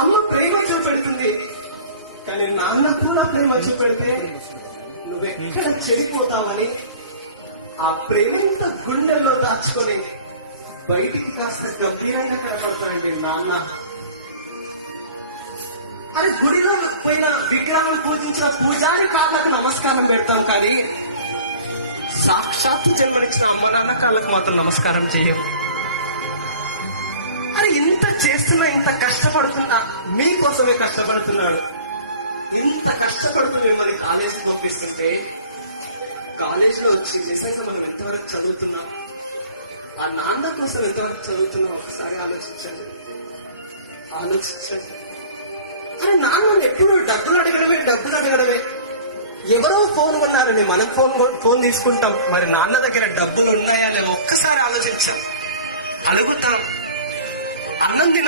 అమ్మ ప్రేమ చూపెడుతుంది, కానీ నాన్న కూడా ప్రేమ చూపెడితే నువ్వెక్కడ చెడిపోతావని ఆ ప్రేమంత గుండెల్లో దాచుకొని బయటికి కాస్త గంభీరంగా కనబడతానండి నాన్న. అది గుడిలో పోయిన విగ్రహం పూజించిన పూజారి కాళ్ళకు నమస్కారం పెడతాం, కానీ సాక్షాత్తు జన్మనిచ్చిన అమ్మ నాన్న కాళ్ళకు మాత్రం నమస్కారం చేయం. అది ఇంత చేస్తున్నా, ఇంత కష్టపడుతున్నా, మీకోసమే కష్టపడుతున్నాడు. ఇంత కష్టపడుతూ మిమ్మల్ని కాలేజీకి పంపిస్తుంటే కాలేజీలో వచ్చి నిజంగా మనం ఎంతవరకు చదువుతున్నాం, ఆ నాన్న కోసం ఎంతవరకు చదువుతున్నాం ఒకసారి ఆలోచించండి. అని నాన్న ఎప్పుడు డబ్బులు అడగడమే. ఎవరో ఫోన్ కొన్నారని మనం ఫోన్ తీసుకుంటాం, మరి నాన్న దగ్గర డబ్బులు ఉన్నాయా లేవో ఒక్కసారి ఆలోచించాం. అడుగుతాం. అన్నం తిన